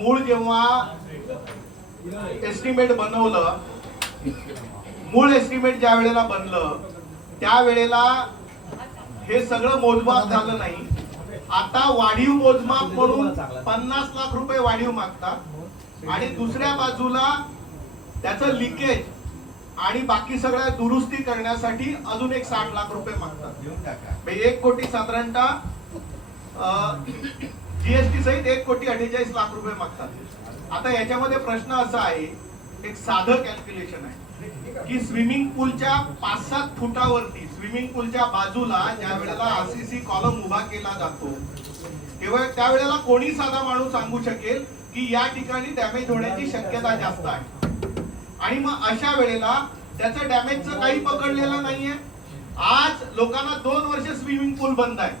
मूळ जेव्हा एस्टिमेट बनवलं, मूळ एस्टिमेट ज्या वेळेला बनलं त्यावेळेला हे सगळं मोजमाप झालं नाही. आता वाढीव मोजमाप म्हणून 50 लाख रुपये वाढीव मागतात आणि दुसऱ्या बाजूला त्याचं लिकेज आणि बाकी सगळ्या दुरुस्ती करण्यासाठी अजून एक 60 लाख रुपये मागतात. 1 कोटी साधारणतः जीएसटी सहित 1,48,00,000 लाख रुपये मागतात. आता याच्यामध्ये प्रश्न असा आहे, एक साधं कॅल्क्युलेशन आहे की स्विमिंग पूलच्या 5-7 फुटावरती स्विमिंग पूलच्या बाजूला ज्या वेळेला आरसीसी कॉलम उभा केला जातो तेव्हा त्यावेळेला कोणी साधा माणूस सांगू शकेल की या ठिकाणी डॅमेज होण्याची शक्यता जास्त आहे. आणि मग अशा वेळेला त्याचं डॅमेजचं काही पकडलेलं नाहीये. आज लोकांना 2 वर्ष स्विमिंग पूल बंद आहे,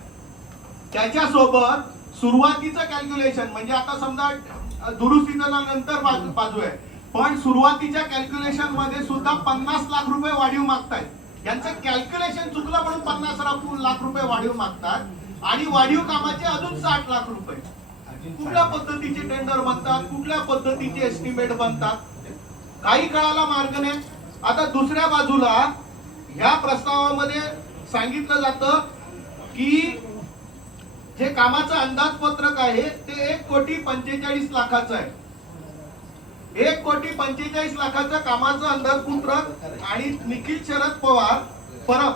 त्याच्यासोबत सुरुवातीचं कॅल्क्युलेशन म्हणजे आता समजा दुरुस्तीचा नंतर बाजू आहे, पण सुरुवातीच्या कॅल्क्युलेशन मध्ये सुद्धा 50 लाख रुपये वाढीव मागतायत. यांचं कॅल्क्युलेशन चुकलं म्हणून 50 लाख रुपये वाढीव मागतात आणि वाढीव कामाचे अजून 60 लाख रुपये. कुठल्या पद्धतीचे टेंडर बनतात, कुठल्या पद्धतीचे एस्टिमेट बनतात, काही कळायला मार्ग नाही. आता दुसऱ्या बाजूला ह्या प्रस्तावामध्ये सांगितलं जातं की जे कामाचं अंदाजपत्रक आहे ते 1,45,00,000 आहे. 1,45,00,000 कामाचं अंदाजपत्रक आणि निखिल शरद पवार परब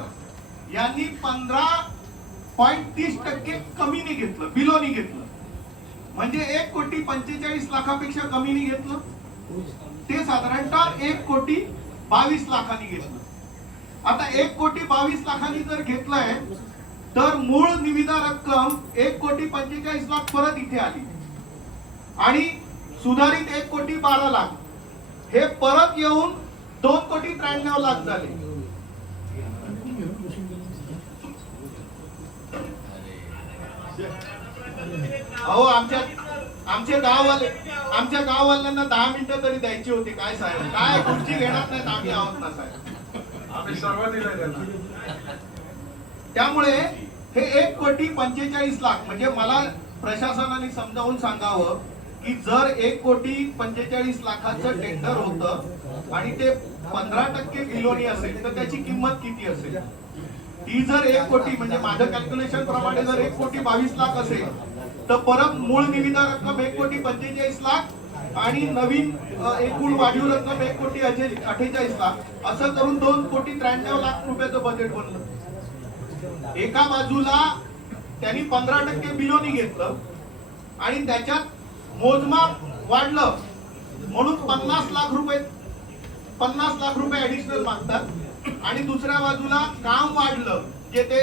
यांनी 15.30% कमीने घेतलं, बिलोनी घेतलं. म्हणजे 1,45,00,000 पेक्षा कमीने घेतलं. ते साधारणतः 1,22,00,000 घेतलं. आता 1,22,00,000 जर घेतलंय तर मूळ निविदा रक्कम 1,45,00,000 परत इथे आली आणि सुधारित 1,12,00,000 हे परत येऊन 2,93,00,000 झाले. अहो आमच्या गाववाल्यांना 10 मिनिटं तरी द्यायची होती. काय साहेब, काय खुर्ची घेणार नाहीत, आम्ही आहोत ना साहेब, आम्ही सर्व दिलं. त्यामुळे हे 1,45,00,000 म्हणजे मला प्रशासनाने समजावून सांगावं की जर 1,45,00,000 टेंडर होतं आणि ते 15% बिलोनी असेल तर त्याची किंमत किती असेल. ही जर 1 कोटी म्हणजे माझं कॅल्क्युलेशन प्रमाणे जर 1,22,00,000 असेल तर परत मूळ निविदा रक्कम 1,45,00,000 आणि नवीन एकूण वाढीव रक्कम 1,48,00,000 असं करून 2,93,00,000 रुपयाचं बजेट बनलं. एका बाजूला त्यांनी 15% बिलोनी घेतलं आणि त्याच्यात मोजमाप वाढलं म्हणून 50 लाख रुपये ऍडिशनल मागतात आणि दुसऱ्या बाजूला काम वाढलं जे ते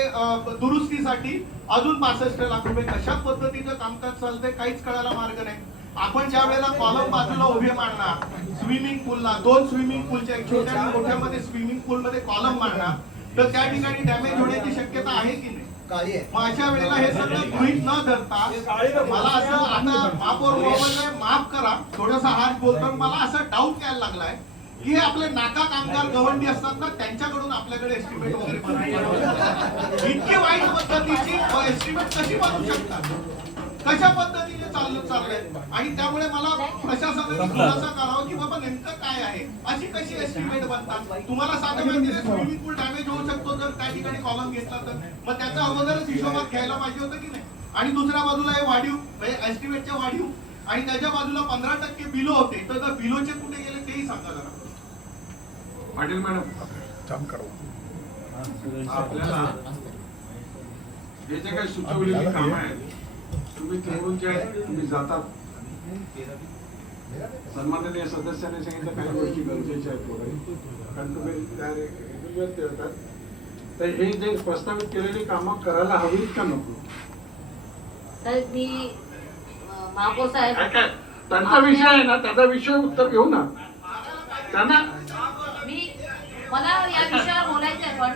दुरुस्तीसाठी अजून 65 लाख रुपये. कशा पद्धतीचं कामकाज चालतंय काहीच कळायला मार्ग नाही. आपण ज्या वेळेला कॉलम बाजूला उभे मांडणार स्विमिंग पूलला, 2 स्विमिंग पूलच्या छोट्या मोठ्यामध्ये स्विमिंग पूल मध्ये कॉलम मांडणार तर त्या ठिकाणी डॅमेज होण्याची शक्यता आहे की नाही. मग अशा वेळेला हे सगळं गृहीत न धरता मला असं आता महापौर महोदय माफ करा थोडासा हात बोलतो, मला असं डाऊट यायला लागलाय की हे आपले नाका कामगार गवंडी असतात ना त्यांच्याकडून आपल्याकडे एस्टिमेट वगैरे बनवले इतकी वाईट पद्धतीची एस्टिमेट कशी बनवू शकतात, कशा पद्धतीने चाललंय. आणि त्यामुळे मला प्रशासनाने खुलासा करावा की बाबा नेमकं काय आहे, अशी कशी एस्टिमेट बनतात. तुम्हाला साधं माहिती आहे स्विमिंग पूल डॅमेज होऊ शकतो जर त्या ठिकाणी कॉलम घेतला तर मग त्याचा अगोदरच हिशोबात घ्यायला पाहिजे होतं की नाही. आणि दुसऱ्या बाजूला हे वाढीव एस्टिमेटच्या वाढीव आणि त्याच्या बाजूला 15% बिलो होते तर बिलोचे कुठे गेले तेही सांगा जरा. पाटील मॅडम आपल्याला हे जे काही सुचवलेली कामं आहेत तुम्ही तेवढून जे तुम्ही जातात सन्माननीय सदस्याने सांगितलं काही गोष्टी गरजेच्या आहेत वगैरे कारण तुम्ही तर हे जे प्रस्तावित केलेली कामं करायला हवीत का नको. साहेब मी महापौर साहेब त्यांचा विषय आहे ना त्याचा विषय उत्तर घेऊ ना त्यांना. मला या विषयावर बोलायचं आहे पण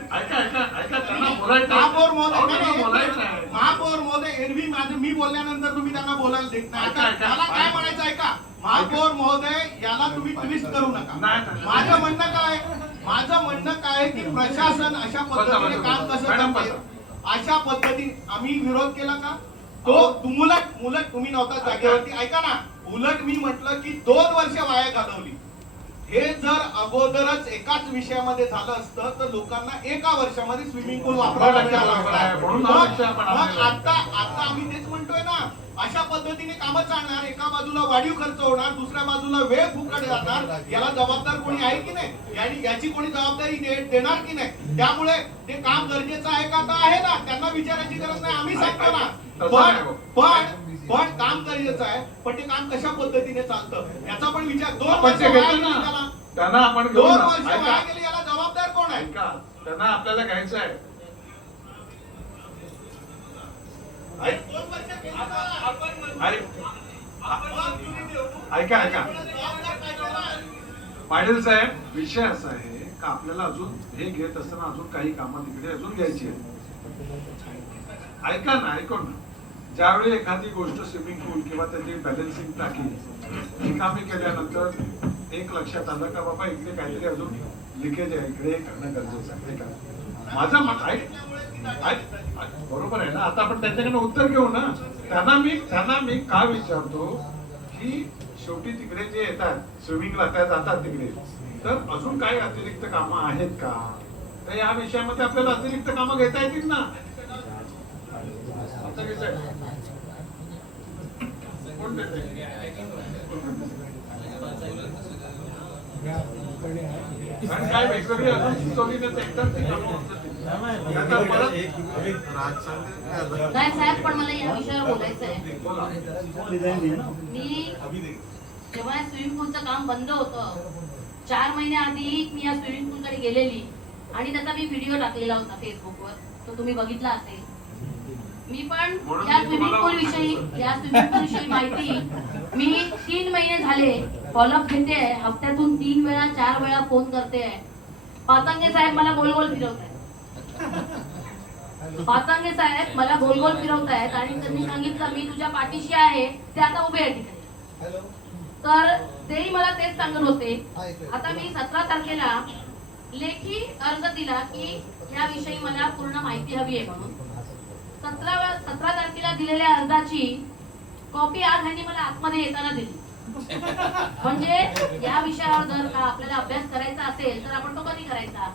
महापौर महोदय एरवी मी बोलल्यानंतर तुम्ही त्यांना बोलायला देत नाही. मला काय म्हणायचं आहे का महापौर महोदय याला तुम्ही ट्विस्ट करू नका. माझं म्हणणं काय की प्रशासन अशा पद्धतीने काम कसं करते. अशा पद्धतीने आम्ही विरोध केला का? तो उलट तुम्ही नव्हता जागेवरती. ऐका ना, उलट मी म्हटलं की 2 वर्ष वाया घालवली. हे जर अगोदरच एकाच विषयामध्ये झालं असतं तर लोकांना एका वर्षामध्ये स्विमिंग पूल वापरायला मिळाला असता. मग आता आम्ही तेच म्हणतोय ना, अशा पद्धतीने कामं चालणार. एका बाजूला वाढीव खर्च होणार, दुसऱ्या बाजूला वेळ फुकट जाणार. याला जबाबदार कोणी आहे की नाही? याची कोणी जबाबदारी देणार की नाही? त्यामुळे ते काम गरजेचं आहे का? आता आहे ना, त्यांना विचारायची गरज नाही, आम्ही सांगतो ना. पण काम गरजेचं आहे, पण ते काम कशा पद्धतीने चालतं याचा पण विचार. 2 वर्ष वाया गेली त्याला. त्यांना आपण 2 वर्ष वाया गेली, याला जबाबदार कोण आहे? त्यांना आपल्याला घ्यायचं आहे. ऐका पाटील साहेब, विषय असा आहे का आपल्याला अजून हे घेत असताना अजून काही कामं तिकडे अजून घ्यायची आहे. ऐका ना, ज्यावेळी एखादी गोष्ट स्विमिंग पूल किंवा त्याची बॅलन्सिंग टाकी रिकामी केल्यानंतर एक लक्षात आलं का बाबा इकडे काहीतरी अजून लिकेज आहे, इकडे करणं गरजेचं आहे का? माझं मत बरोबर आहे ना. आता आपण त्यांच्याकडे उत्तर घेऊ ना. त्यांना मी का विचारतो की शेवटी तिकडे जे येतात स्विमिंगला त्या जातात तिकडे, तर अजून काही अतिरिक्त कामं आहेत का? तर या विषयामध्ये आपल्याला अतिरिक्त कामं घेता येतील ना. कोण देते? काय वेगवेगळी अजून सुचवली तर एकदाच ती कामं होत जातील. नाही साहेब, पण मला या विषयावर बोलायचं आहे. मी जेव्हा स्विमिंग पूलचं काम बंद होतं 4 महिन्याआधी मी या स्विमिंग पूल कडे गेलेली आणि त्याचा मी व्हिडिओ टाकलेला होता फेसबुकवर, तो तुम्ही बघितला असेल. मी पण या स्विमिंग पूल विषयी माहिती मी 3 महिने झाले फॉलोअप घेते आहे. हप्त्यातून 3 वेळा 4 वेळा फोन करते आहे. पातंगे साहेब मला गोल गोल फिरवतायत. पातंगे साहेब मला गोल गोल फिरवतायत आणि त्यांनी सांगितलं मी तुझ्या पाठीशी आहे, ते आता उभे आहे तिकडे. तर तेही मला तेच सांगत होते. आता मी 17 तारखेला लेखी अर्ज दिला की याविषयी मला पूर्ण माहिती हवी आहे म्हणून. 17 तारखेला दिलेल्या अर्जाची कॉपी आज ह्यांनी मला आतमध्ये येताना दिली. म्हणजे या विषयावर जर का आपल्याला अभ्यास करायचा असेल तर आपण तो कधी करायचा?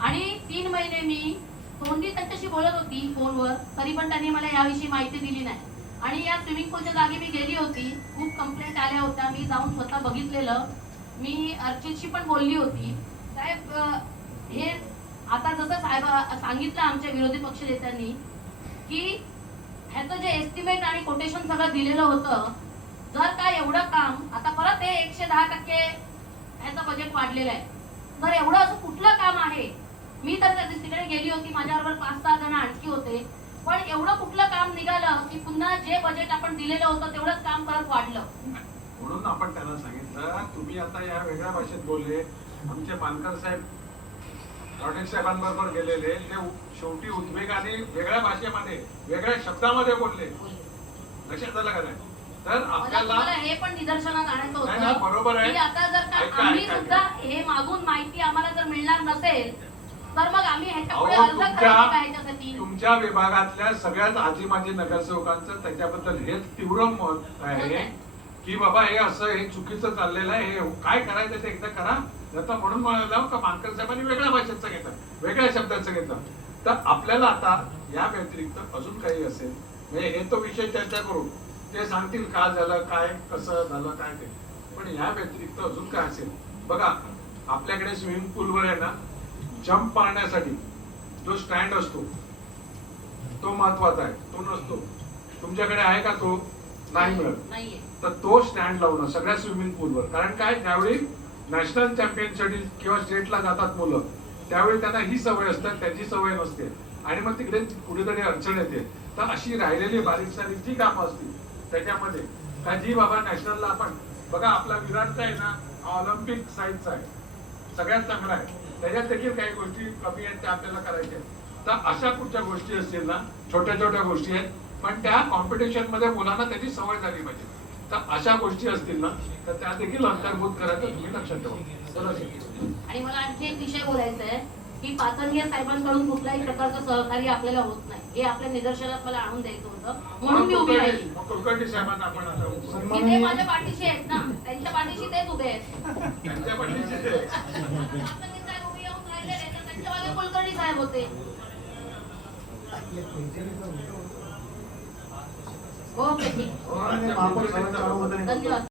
आणि 3 महिने मी तोंडी त्यांच्याशी बोलत होती फोनवर, तरी पण त्यांनी मला याविषयी माहिती दिली नाही. आणि या स्विमिंग पूलच्या जागी मी गेली होती, खूप कंप्लेंट आल्या होत्या, मी जाऊन स्वतः बघितलेलं. मी अर्चितशी पण बोलली होती. साहेब, हे आता जसं साहेब सांगितलं आमच्या विरोधी पक्ष नेत्यांनी की ह्याचं जे एस्टिमेट आणि कोटेशन सगळं दिलेलं होतं, जर का एवढं काम आता परत हे 110% ह्याचं बजेट वाढलेलं आहे. जर एवढं असं कुठलं काम आहे? मी तर तिकडे गेली होती, माझ्याबरोबर 5-6 जण आणखी होते, पण एवढं कुठलं काम निघालं की पुन्हा जे बजेट आपण दिलेलं होतं तेवढंच काम परत वाढलं. म्हणून आपण त्यांना सांगितलं तुम्ही आता या वेगळ्या भाषेत बोलले. आमचे मानकर साहेब रॉडेक साहेबांबरोबर गेलेले, ते शेवटी उद्वेगाने वेगळ्या भाषेमध्ये वेगळ्या शब्दामध्ये बोलले. लक्षात आलं का नाही? तर आपल्याला हे पण निदर्शनात आणायचं होतं. बरोबर आहे. आता जर का आम्ही सुद्धा हे मागून माहिती आम्हाला जर मिळणार नसेल तर मग आम्ही ह्याच्यापुढे अर्ज करायचा का ह्याच्यासाठी? तुमच्या विभागातल्या सगळ्याच आजी माजी नगरसेवकांचं त्याच्याबद्दल हेच तीव्र मत आहे की बाबा हे असं हे चुकीचं चाललेलं आहे, हे काय करायचं ते एकदा करा. आता म्हणून म्हणाला का मानकर साहेबांनी वेगळ्या भाषेचं घेतलं, वेगळ्या शब्दाचं घेतलं. तर आपल्याला आता या व्यतिरिक्त अजून काही असेल म्हणजे हे तो विषय चर्चा करू, ते सांगतील का झालं, काय कसं झालं काय ते. पण या व्यतिरिक्त अजून काय असेल बघा. आपल्याकडे स्विमिंग पूलवर आहे ना जम्प मारण्यासाठी जो स्टँड असतो तो महत्वाचा आहे, तो नसतो. तुमच्याकडे आहे का? तो नाही मिळत. तर तो स्टँड लावणं सगळ्या स्विमिंग पूलवर. कारण काय, ज्यावेळी नॅशनल चॅम्पियनसाठी किंवा स्टेटला जातात मुलं त्यावेळी त्यांना ही सवय असते, त्याची सवय नसते आणि मग तिकडे कुठेतरी अडचण येते. तर अशी राहिलेली बारीक सारीक जी कामं असतील त्याच्यामध्ये का जी बाबा नॅशनलला आपण बघा आपला विराटचा आहे ना ऑलिम्पिक साईजचा आहे, सगळ्यात चांगला आहे. त्याच्यात देखील काही गोष्टी कमी आहेत त्या आपल्याला करायच्या. तर अशा कुठच्या गोष्टी असतील ना, छोट्या छोट्या गोष्टी आहेत पण त्या कॉम्पिटिशन मध्ये मुलांना त्याची सवय झाली पाहिजे. तर अशा गोष्टी असतील ना तर त्या देखील अंतर्भूत करायचं तुम्ही लक्षात ठेवा. आणि मला आणखी एक विषय बोलायचा आहे की पाचनगे साहेबांकडून कुठल्याही प्रकारचं सहकार्य आपल्याला होत नाही, हे आपल्या निदर्शनात मला आणून द्यायचं होतं, म्हणून मी उभी राहिली. कुलकर्णी साहेबांना आपण आता की ते माझ्या पाठीशी आहेत ना, त्यांच्या पाठीशी तेच उभे आहेत. त्यांच्या पाठीशी ते. पाचनगे साहेब उभे येऊन राहिलेले, तर त्यांच्या मागे कुलकर्णी साहेब होते. ओके ठीक, हो, आता कुलकर्णी साहेब. धन्यवाद.